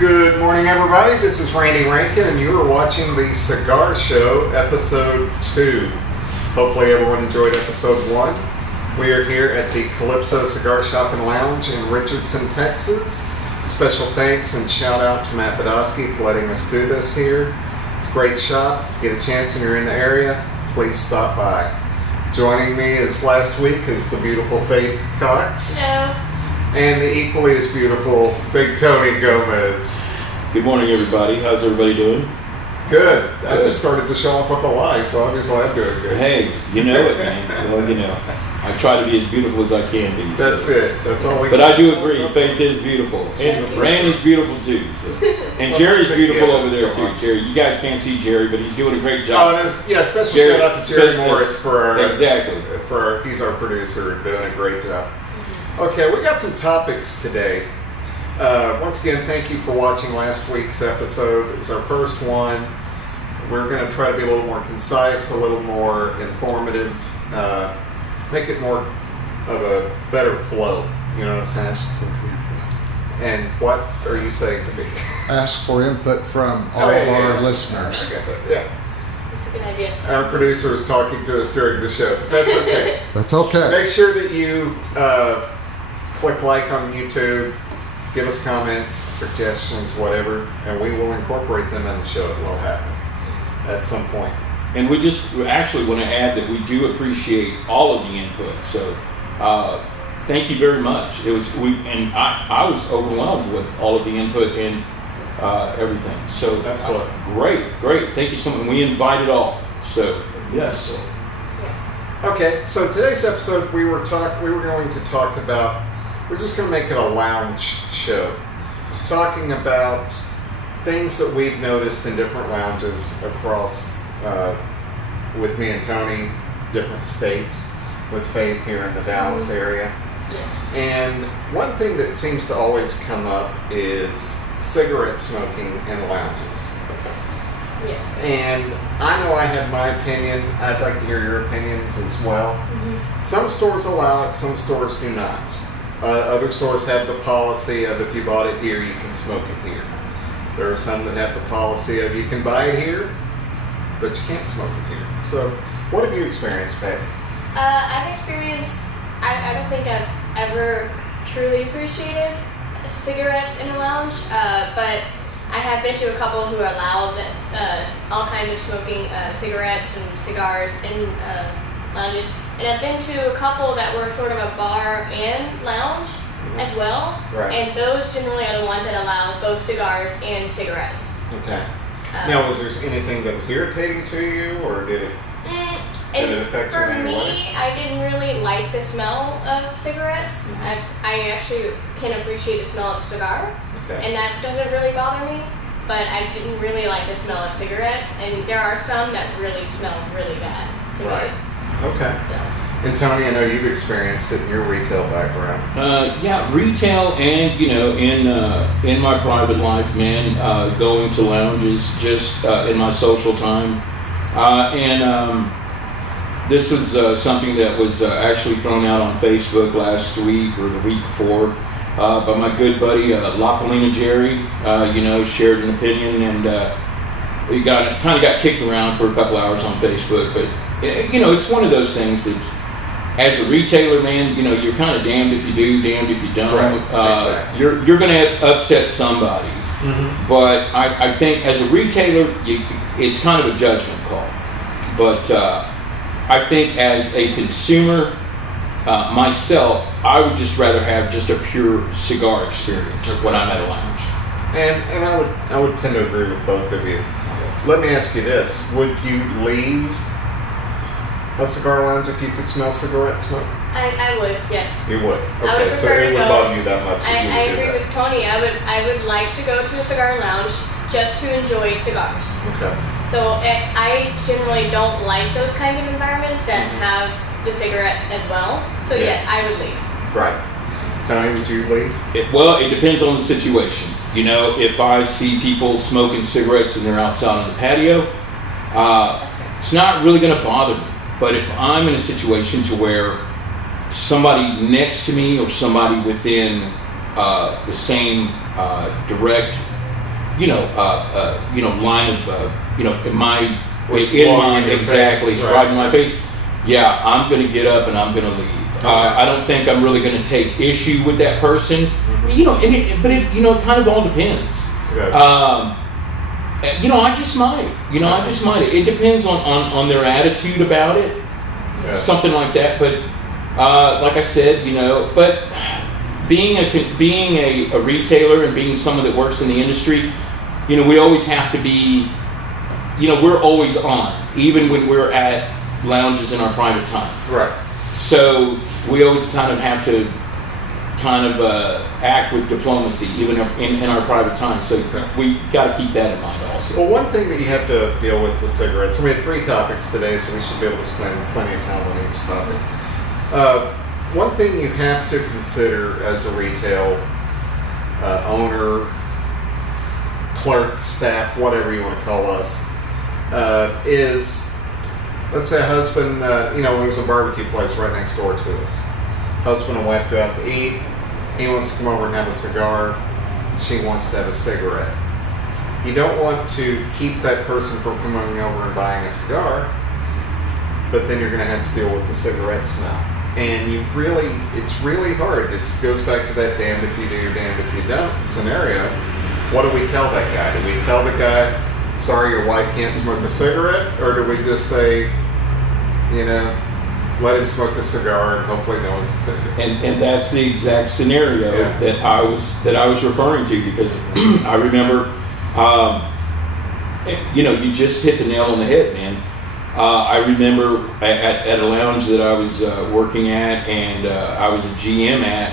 Good morning, everybody. This is Randy Rankin, and you are watching the Cigar Show, Episode 2. Hopefully everyone enjoyed Episode 1. We are here at the Calypso Cigar Shop and Lounge in Richardson, Texas. Special thanks and shout out to Matt Badowski for letting us do this here. It's a great shop. If you get a chance and you're in the area, please stop by. Joining me as last week is the beautiful Faith Cox. Hello. And the equally as beautiful Big Tony Gomez. Good morning, everybody. How's everybody doing? Good. I just started the show off with a lie, so obviously I'm doing good. Hey, you know it, man. Well, you know, I try to be as beautiful as I can be. So. That's it. That's all we But I do agree, Faith is beautiful. And Randy's beautiful, too. So. And Jerry's beautiful over there, too. Jerry, you guys can't see Jerry, but he's doing a great job. Yeah, special shout out to Jerry Morris for our... Exactly. He's our producer, doing a great job. Okay, we got some topics today. Once again, thank you for watching last week's episode. It's our first one. We're going to try to be a little more concise, a little more informative, make it more of a better flow. You know what I'm saying? And what are you saying to me? Ask for input from all of our listeners. I got that. Yeah. That's a good idea. Our producer is talking to us during the show. That's okay. That's okay. Make sure that you click like on YouTube, give us comments, suggestions, whatever, and we will incorporate them in the show. It will happen at some point. And we actually want to add that we do appreciate all of the input. So thank you very much. I was overwhelmed with all of the input and everything. So great. Thank you so much. We invite it all. So yes. Okay, so today's episode we're just going to make it a lounge show, talking about things that we've noticed in different lounges across, with me and Tony, different states, with Faith here in the Dallas area. And one thing that seems to always come up is cigarette smoking in lounges. Yes. And I know I have my opinion. I'd like to hear your opinions as well. Mm-hmm. Some stores allow it, some stores do not. Other stores have the policy of if you bought it here, you can smoke it here. There are some that have the policy of you can buy it here, but you can't smoke it here. So what have you experienced, Faith? I've experienced, I don't think I've ever truly appreciated cigarettes in a lounge, but I have been to a couple who allow all kinds of smoking cigarettes and cigars in lounges. And I've been to a couple that were sort of a bar and lounge as well. Right. And those generally are the ones that allow both cigars and cigarettes. Okay. Now, was there anything that was irritating to you, or did it affect you in any way? For me, I didn't really like the smell of cigarettes. Mm-hmm. I actually can appreciate the smell of a cigar. Okay. And that doesn't really bother me. But I didn't really like the smell of cigarettes. And there are some that really smell really bad to me. Okay. And Tony, I know you've experienced it in your retail background. Yeah, retail and, in my private life, man, going to lounges just in my social time. This was something that was actually thrown out on Facebook last week or the week before by my good buddy, La Polina Jerry, shared an opinion, and we kind of got kicked around for a couple hours on Facebook, but it's one of those things that, as a retailer, man, you're kind of damned if you do, damned if you don't. Right. Exactly. You're going to upset somebody. Mm-hmm. But I think as a retailer, it's kind of a judgment call. But I think as a consumer, myself, I would just rather have just a pure cigar experience when I'm at a lounge. And I would tend to agree with both of you. Let me ask you this: would you leave a cigar lounge if you could smell cigarette smoke? I would, yes. You would? Okay, I would so it would bother you that much. I agree with Tony. I would like to go to a cigar lounge just to enjoy cigars. Okay. So I generally don't like those kinds of environments that have the cigarettes as well. So yes, I would leave. Right. Tony, would you leave? It depends on the situation. If I see people smoking cigarettes and they're outside on the patio, it's not really going to bother me. But if I'm in a situation to where somebody next to me or somebody within the same direct line of in my exactly right in my face. Yeah, I'm going to get up and I'm going to leave. Okay. I don't think I'm really going to take issue with that person. Mm-hmm. But it kind of all depends. Okay. I just might. I just might. It depends on their attitude about it. Yeah. Something like that. But like I said, but being a retailer and being someone that works in the industry, we always have to be, we're always on, even when we're at lounges in our private time. Right. So we always kind of have to act with diplomacy, even in our private time. So we got to keep that in mind also. Well, one thing that you have to deal with cigarettes, we had 3 topics today, so we should be able to spend plenty of time on each topic. One thing you have to consider as a retail owner, clerk, staff, whatever you want to call us, is, let's say a husband, there's a barbecue place right next door to us. Husband and wife go out to eat. He wants to come over and have a cigar. She wants to have a cigarette. You don't want to keep that person from coming over and buying a cigar, but then you're going to have to deal with the cigarette smell. And it's really hard. It goes back to that damned if you do, you're damned if you don't scenario. What do we tell that guy? Do we tell the guy, sorry, your wife can't smoke a cigarette? Or do we just say, let him smoke a cigar and hopefully no one's offended? And that's the exact scenario that I was referring to, because I remember, you just hit the nail on the head, man. I remember at a lounge that I was working at, and I was a GM at.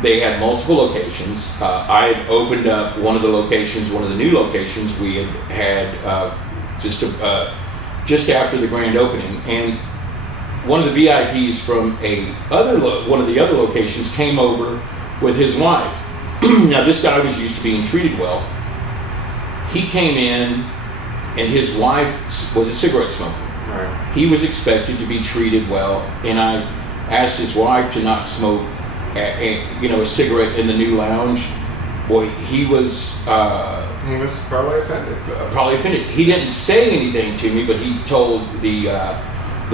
They had multiple locations. I had opened up one of the new locations we had just after the grand opening, and one of the VIPs from one of the other locations came over with his wife. Now, this guy was used to being treated well. He came in, and his wife was a cigarette smoker. Right. He was expected to be treated well, and I asked his wife to not smoke a cigarette in the new lounge. Boy, he was probably offended. He didn't say anything to me, but he told the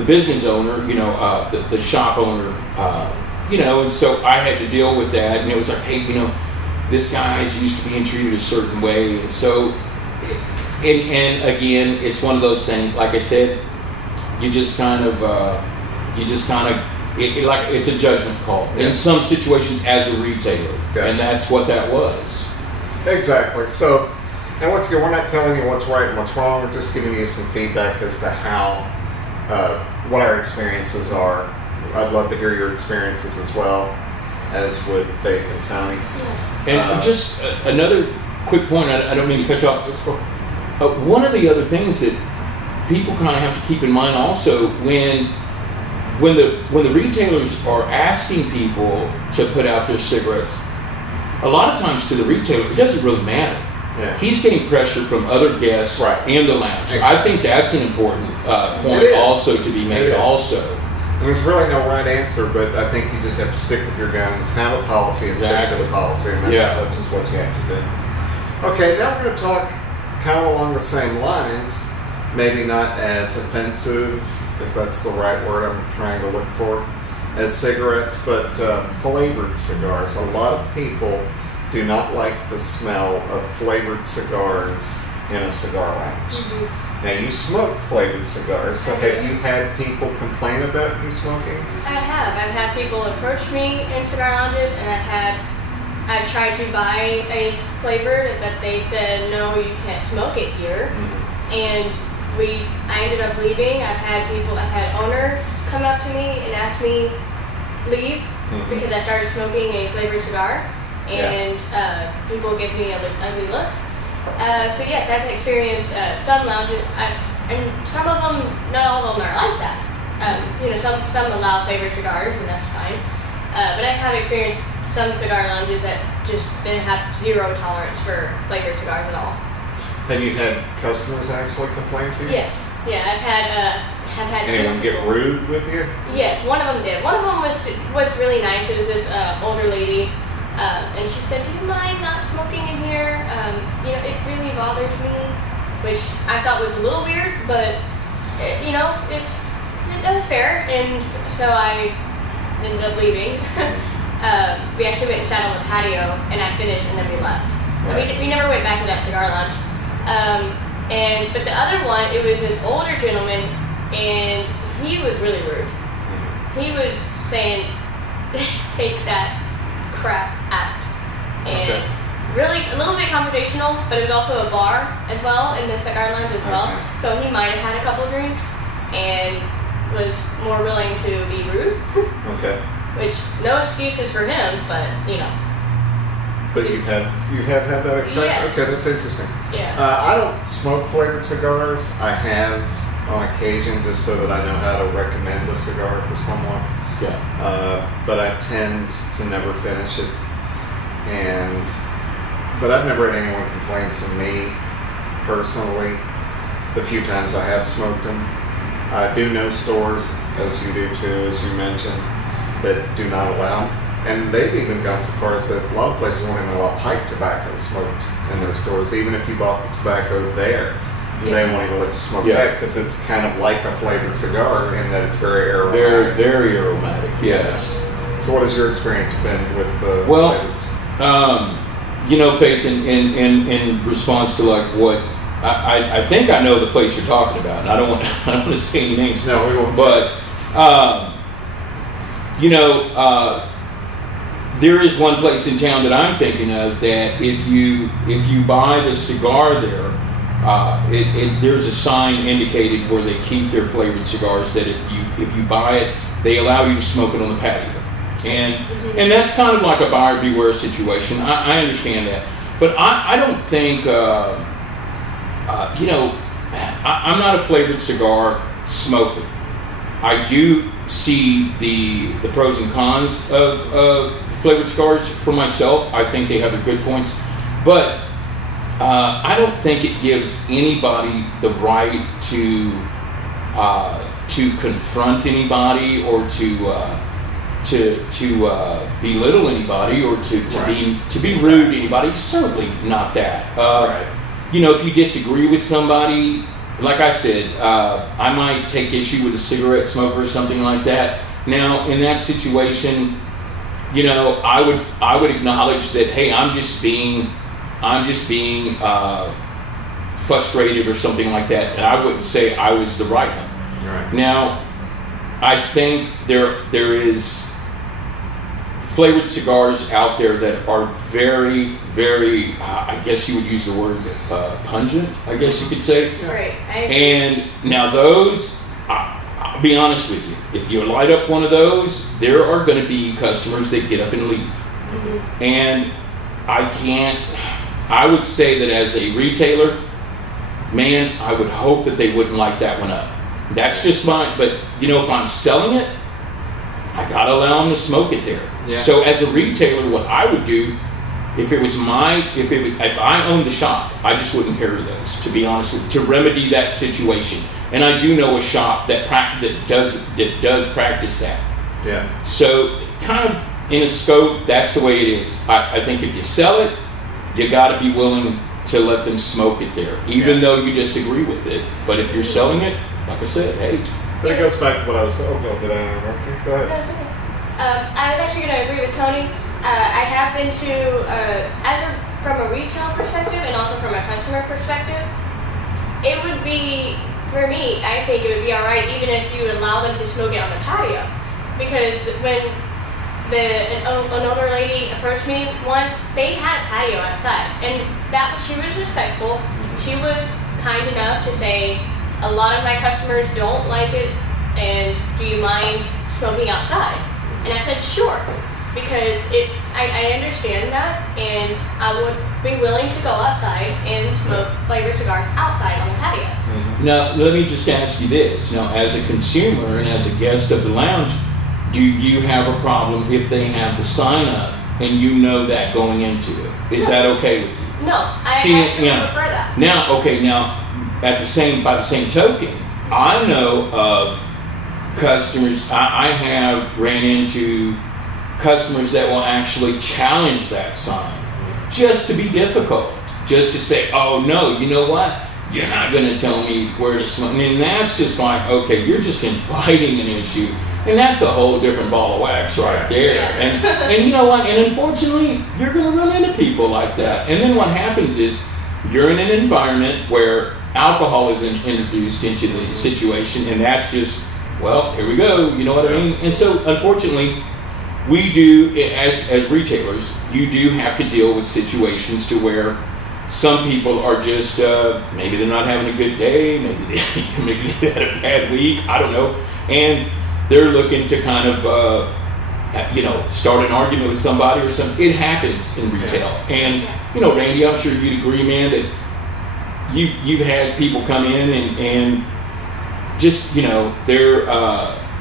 business owner, the shop owner, and so I had to deal with that. And it was like, hey, this guy's used to being treated a certain way, and so, and again, it's one of those things. Like I said, it's a judgment call in some situations as a retailer, and that's what that was. Exactly. So, and once again, we're not telling you what's right and what's wrong. We're just giving you some feedback as to what our experiences are. I'd love to hear your experiences as well, as would Faith and Tony. And just another quick point. I don't mean to cut you off. One of the other things that people kind of have to keep in mind also when the retailers are asking people to put out their cigarettes, a lot of times to the retailer, it doesn't really matter. Yeah. He's getting pressure from other guests in the lounge. Exactly. I think that's an important point also to be made also. And there's really no right answer, but I think you just have to stick with your guns, have a policy, and stick to the policy, and that's just what you have to do. Okay, now we're going to talk kind of along the same lines, maybe not as offensive, if that's the right word I'm trying to look for, as cigarettes, but flavored cigars. A lot of people do not like the smell of flavored cigars in a cigar lounge. Mm-hmm. Now, you smoke flavored cigars, so have you had people complain about you smoking? I have. I've had people approach me in cigar lounges, and I've tried to buy a flavored, but they said, no, you can't smoke it here. Mm-hmm. And I ended up leaving. I've had owner come up to me and ask me leave because I started smoking a flavored cigar, and people give me ugly looks. So yes, I've experienced some lounges, and some of them, not all of them are like that. Some allow flavored cigars, and that's fine. But I have experienced some cigar lounges that just didn't have zero tolerance for flavored cigars at all. Have you had customers actually complain to you? Yes. Yeah, I've had. Anyone get rude with you? Yes, one of them did. One of them was really nice. It was this older lady, and she said, "Do you mind not smoking in here? it really bothers me, which I thought was a little weird, but it was fair, and so I ended up leaving. We actually went and sat on the patio, and I finished, and then we left. Right. We never went back to that cigar lounge. But the other one, it was this older gentleman, and he was really rude. He was saying, "Take that crap out," and really a little bit confrontational. But it was also a bar as well, in the cigar lounge as well. Okay. So he might have had a couple drinks and was more willing to be rude. Okay. Which, no excuses for him, but But you have had that experience? Yes. Okay, that's interesting. Yeah. I don't smoke flavored cigars. I have on occasion, just so that I know how to recommend a cigar for someone. Yeah. But I tend to never finish it. But I've never had anyone complain to me personally the few times I have smoked them. I do know stores, as you do too, as you mentioned, that do not allow. And they've even gone so far as that a lot of places won't even allow pipe tobacco smoked in their stores. Even if you bought the tobacco there, they won't even let you smoke that, because it's kind of like a flavored cigar in that it's very aromatic. Very, very aromatic. Yes. So what has your experience been with the flavors? Faith, in response to like what I think I know the place you're talking about, and I don't want to say any names. No, we won't. But there is one place in town that I'm thinking of that if you buy the cigar there, there's a sign indicated where they keep their flavored cigars that if you buy it, they allow you to smoke it on the patio, and that's kind of like a buyer beware situation. I understand that, but I don't think I'm not a flavored cigar smoker. I do see the pros and cons of flavored cigars for myself. I think they have their good points, but I don't think it gives anybody the right to confront anybody or to belittle anybody or to be rude to anybody. Certainly not that. Right. If you disagree with somebody, like I said, I might take issue with a cigarette smoker or something like that. Now, in that situation, I would acknowledge that, hey, I'm just being frustrated or something like that, and I wouldn't say I was the right one. Right. Now, I think there is flavored cigars out there that are very, very, I guess you would use the word pungent, I guess you could say. Right. And now those, I'll be honest with you, if you light up one of those, there are going to be customers that get up and leave. Mm-hmm. And I would say that as a retailer, man, I would hope that they wouldn't light that one up. That's just mine, but if I'm selling it, I gotta allow them to smoke it there. Yeah. So as a retailer, what I would do, if I owned the shop, I just wouldn't carry those, to be honest with you, to remedy that situation. And I do know a shop that does practice that. Yeah. So kind of in a scope, that's the way it is. I think if you sell it, you got to be willing to let them smoke it there, even though you disagree with it. But if you're selling it, like I said, hey. But it goes back to what I was. Oh, no, did I interrupt you? Go ahead. No, it's okay. I was actually going to agree with Tony. I have been to, from a retail perspective and also from a customer perspective, it would be, for me, I think it would be alright even if you allow them to smoke it on the patio. Because when an older lady approached me once, they had a patio outside. And she was respectful. She was kind enough to say, a lot of my customers don't like it, and do you mind smoking outside? And I said, sure, because I understand that, and I would be willing to go outside and smoke flavored cigars outside on the patio. Mm-hmm. Now, let me just ask you this. Now, as a consumer and as a guest of the lounge, do you have a problem if they have the sign up and you know that going into it? Is that okay with you? No, I actually prefer that. Now, by the same token, I know of customers, I have ran into customers that will actually challenge that sign just to be difficult. just to say, oh no, you know what? You're not going to tell me where to smoke. And that's just like, okay, you're just inviting an issue. And that's a whole different ball of wax right there. Yeah. And you know what? And unfortunately, you're going to run into people like that. And then what happens is you're in an environment where alcohol is introduced into the situation. And that's just, well, here we go. You know what I mean? And so, unfortunately, we do, as retailers, you do have to deal with situations to where some people are just, maybe they're not having a good day, maybe they had a bad week, I don't know, and they're looking to kind of, start an argument with somebody or something. It happens in retail. And, Randy, I'm sure you'd agree, man, that you've had people come in and just, they're,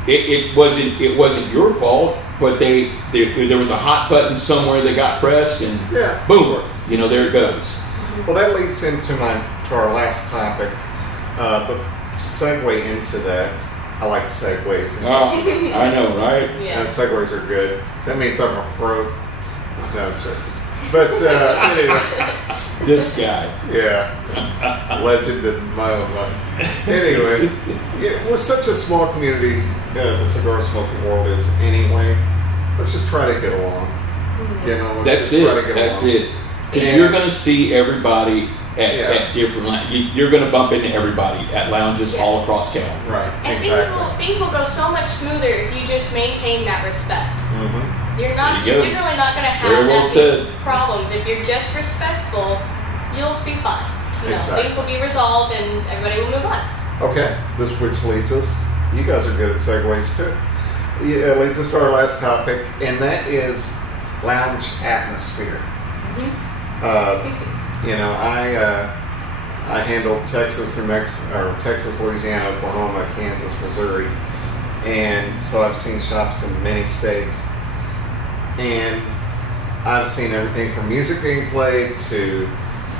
it wasn't your fault, but there was a hot button somewhere that got pressed, and boom, there it goes. Well, that leads into our last topic, but to segue into that, I like segues. I know, right? Yeah. Segues are good. That means I'm a pro. No, I'm joking. But anyway. This guy. Yeah. Legend in my own mind. Anyway, with such a small community, the cigar smoking world is anyway, let's just try to get along. That's it. Because you're going to see everybody at different lounges. You're going to bump into everybody at lounges all across town. Right, and exactly. things will go so much smoother if you just maintain that respect. Mm-hmm. You're generally not going to have problems. If you're just respectful, you'll be fine. Things will be resolved and everybody will move on. Okay, which leads us, you guys are good at segues too. It leads us to our last topic, and that is lounge atmosphere. Mm-hmm. I handled Texas, New Mexico, or Texas, Louisiana, Oklahoma, Kansas, Missouri, and so I've seen shops in many states, and I've seen everything from music being played to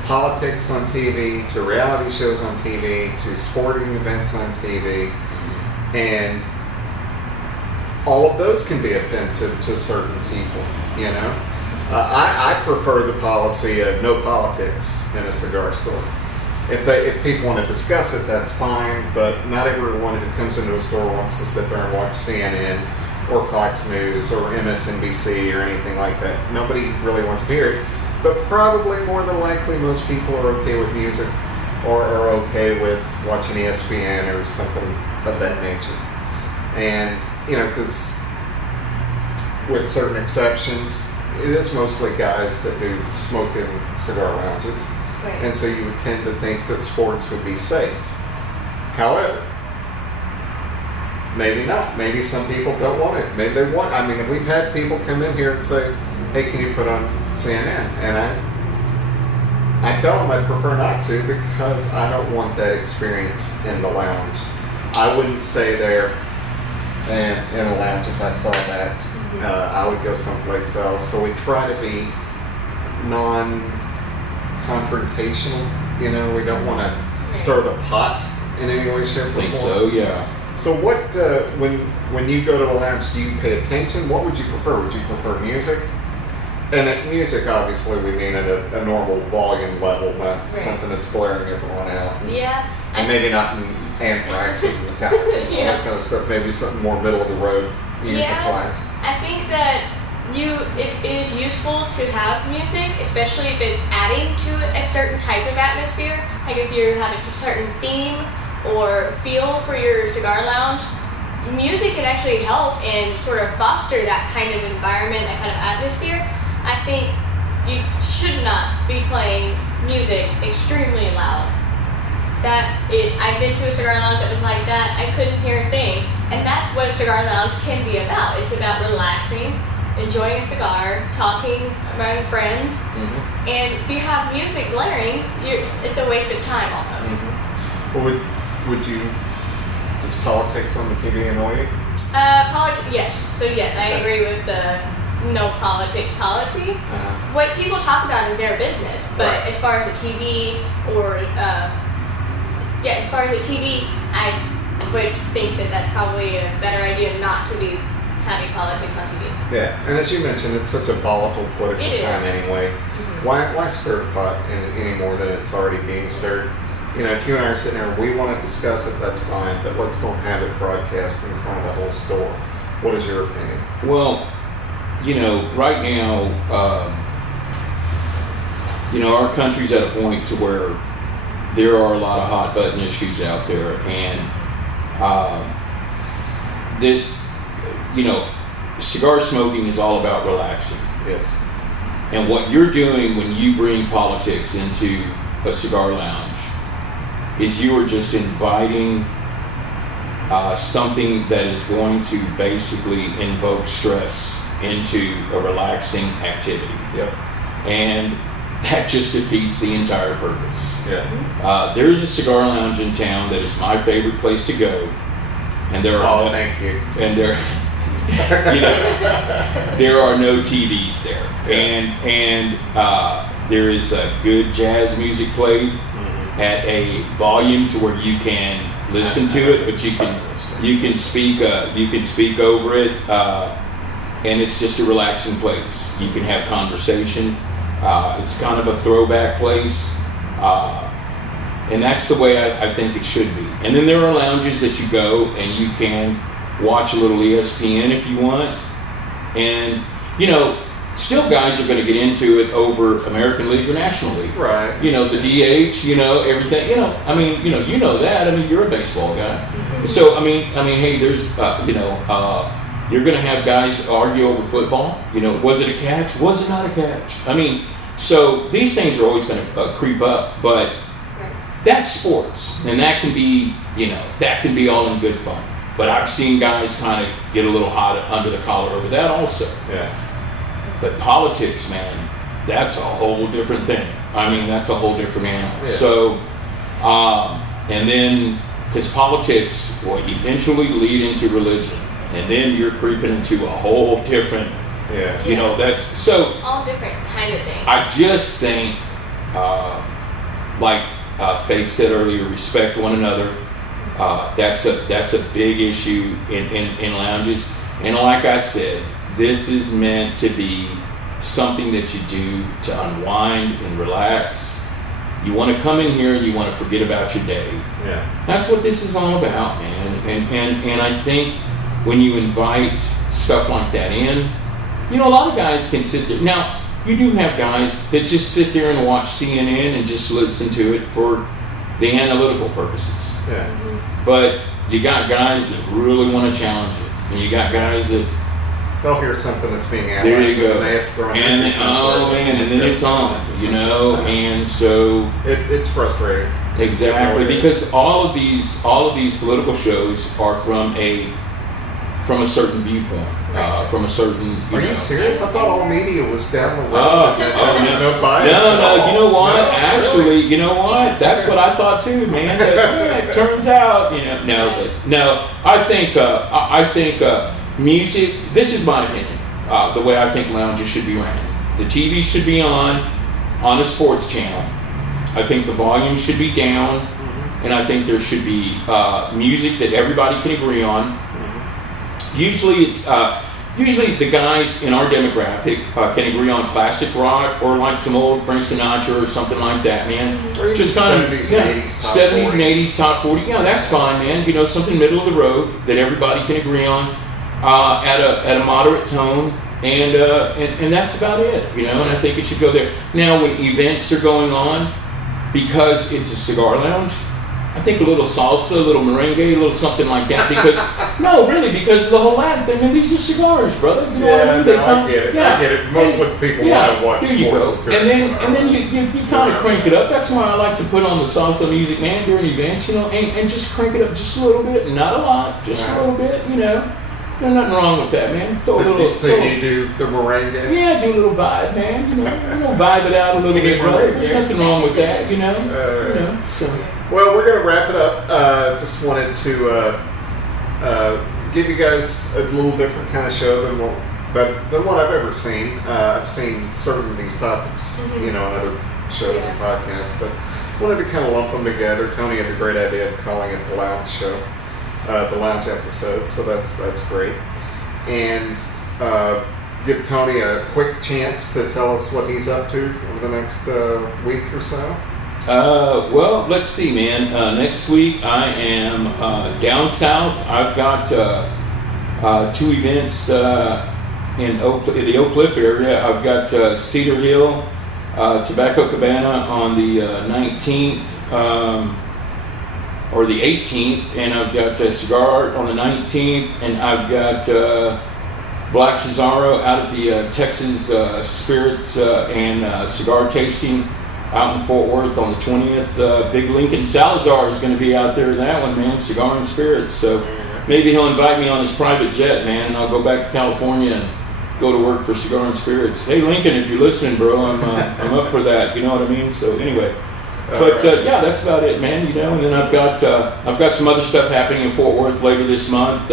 politics on TV to reality shows on TV to sporting events on TV, and all of those can be offensive to certain people, I prefer the policy of no politics in a cigar store. If people want to discuss it, that's fine, but not everyone who comes into a store wants to sit there and watch CNN or Fox News or MSNBC or anything like that. Nobody really wants to hear it, but probably more than likely most people are okay with music or are okay with watching ESPN or something of that nature. And, because with certain exceptions, it is mostly guys that do smoke in cigar lounges. Right. And so you would tend to think that sports would be safe. However, maybe not. Maybe some people don't want it. Maybe they want, we've had people come in here and say, hey, can you put on CNN? And I tell them I'd prefer not to because I don't want that experience in the lounge. I wouldn't stay there and in a lounge if I saw that. I would go someplace else. So we try to be non-confrontational. We don't want to stir the pot in any way, shape, or form. I think so, yeah. So what, when you go to a lounge, do you pay attention? What would you prefer? Would you prefer music? And music, obviously, we mean at a normal volume level, not something that's blaring everyone out. Yeah. And maybe not Anthrax and all that kind of stuff. Maybe something more middle of the road music-wise. I think that it is useful to have music, especially if it's adding to a certain type of atmosphere. Like if you're having a certain theme or feel for your cigar lounge, music can actually help and sort of foster that kind of environment, that kind of atmosphere. I think you should not be playing music extremely loud. I've been to a cigar lounge that was like that. I couldn't hear a thing. And that's what a cigar lounge can be about. It's about relaxing, enjoying a cigar, talking around friends. Mm-hmm. And if you have music blaring, it's a waste of time almost. Mm-hmm. Well, does politics on the TV annoy you? Yes. So yes, I agree with the no politics policy. What people talk about is their business. But as far as the TV I would think that that's probably a better idea not to be having politics on TV. Yeah, and as you mentioned, it's such a volatile political time anyway. why stir the pot any more than it's already being stirred? If you and I are sitting there and we want to discuss it, that's fine, but let's don't have it broadcast in front of the whole store. What is your opinion? Well, right now, our country's at a point to where there are a lot of hot button issues out there, and this, cigar smoking is all about relaxing. Yes. And what you're doing when you bring politics into a cigar lounge is you are just inviting something that is going to basically invoke stress into a relaxing activity. Yep. And that just defeats the entire purpose. Yeah. There's a cigar lounge in town that is my favorite place to go, and there are thank you. And there, there are no TVs there, and there is a good jazz music played at a volume to where you can listen to it, but you can speak over it, and it's just a relaxing place. You can have conversation. It's kind of a throwback place, and that's the way I think it should be. And then there are lounges that you go and you can watch a little ESPN if you want, and still guys are going to get into it over American League or National League. Right. The DH, everything. I mean, you know that. I mean, you're a baseball guy. Mm-hmm. So, I mean, hey, there's, you're going to have guys argue over football. Was it a catch? Was it not a catch? I mean, so these things are always going to creep up, but that's sports, and that can be, that can be all in good fun. But I've seen guys kind of get a little hot under the collar over that also. Yeah. But politics, man, that's a whole different thing. I mean, that's a whole different animal. Yeah. So, and then, because politics will eventually lead into religion, and then you're creeping into a whole different, that's so. All different kind of things. I just think, like Faith said earlier, respect one another. That's a big issue in lounges, and like I said, this is meant to be something that you do to unwind and relax. You want to come in here and you want to forget about your day. Yeah. That's what this is all about, man. And I think when you invite stuff like that in, a lot of guys can sit there. Now, you do have guys that just sit there and watch CNN and just listen to it for the analytical purposes. Yeah. But you got guys that really want to challenge it, and you got guys that they'll hear something that's being analyzed. There you go. And they have to throw in and then it's on, and so it's frustrating. Exactly, really because all of these political shows are from a certain viewpoint, from a certain. Are you serious? I thought all media was down the road. No bias. No. You know what? Actually, really? You know what? That's what I thought too, man. It turns out, no. I think music. This is my opinion. The way I think lounges should be ran. The TV should be on a sports channel. I think the volume should be down, and I think there should be music that everybody can agree on. Usually the guys in our demographic can agree on classic rock or like some old Frank Sinatra or something like that, man. Just kind of 70s and 80s top 70s 40. and 80s top 40. Yeah, that's fine, man. Something middle of the road that everybody can agree on at a moderate tone, and that's about it, And I think it should go there. Now, when events are going on, because it's a cigar lounge, I think a little salsa, a little merengue, a little something like that. Because because the whole lot. These are cigars, brother. You know what I mean? I get it. Yeah. I get it. Most of the people want to watch Here you sports. go. And then you kind of crank it up. That's why I like to put on the salsa music, man, during events. And just crank it up just a little bit, not a lot, just a little bit. There's nothing wrong with that, man. So you do the merengue? Yeah, do a little vibe, man. Vibe it out a little bit, brother. There's nothing wrong with that, So. Well, we're going to wrap it up. Just wanted to give you guys a little different kind of show than what I've ever seen. I've seen certain of these topics, in other shows and podcasts, but wanted to kind of lump them together. Tony had the great idea of calling it the Lounge Show, the Lounge episode, so that's great. And give Tony a quick chance to tell us what he's up to over the next week or so? Well, let's see, man. Next week I am down south. I've got 2 events in the Oak Cliff area. I've got Cedar Hill, Tobacco Cabana on the 19th or the 18th, and I've got Cigar Art on the 19th, and I've got Black Cesaro out at the Texas Spirits and Cigar Tasting out in Fort Worth on the 20th. Big Lincoln Salazar is going to be out there in that one, man, Cigar and Spirits. So maybe he'll invite me on his private jet, man, and I'll go back to California and go to work for Cigar and Spirits. Hey, Lincoln, if you're listening, bro, I'm up for that. You know what I mean? So anyway, but yeah, that's about it, man. You know, and then I've got some other stuff happening in Fort Worth later this month.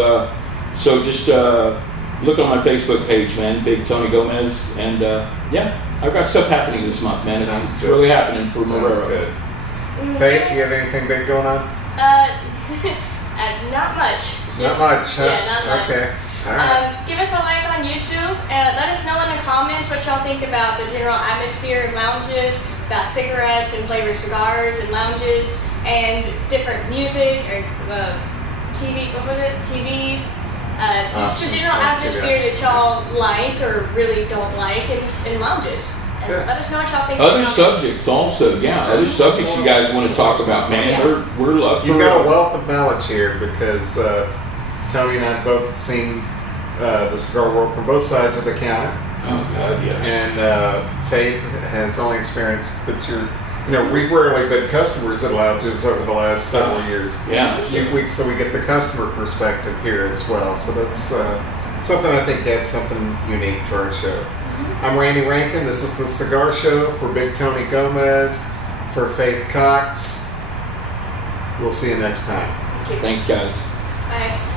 So just look on my Facebook page, man, Big Tony Gomez, and yeah, I've got stuff happening this month, man. It's really happening for Marrero. Sounds good. Faith, you have anything big going on? Not much. Not much, huh? Yeah, not much. Okay. All right. Give us a like on YouTube and let us know in the comments what y'all think about the general atmosphere in lounges, about cigarettes and flavored cigars in lounges, and different music or TV. What was it? TVs. Just the general atmosphere that y'all like or really don't like in lounges. And let us know what y'all think. Other subjects also, yeah. Other subjects you guys want to talk about, man. Yeah. We're up for. You've got a wealth of knowledge here because Tony and I have both seen the cigar world from both sides of the counter. Oh God, yes. And Faith has only experienced that we've rarely been customers at lounges over the last several years. Yeah. So we get the customer perspective here as well. So that's something I think adds something unique to our show. I'm Randy Rankin. This is the Cigar Show for Big Tony Gomez, for Faith Cox. We'll see you next time. Thanks, guys. Bye.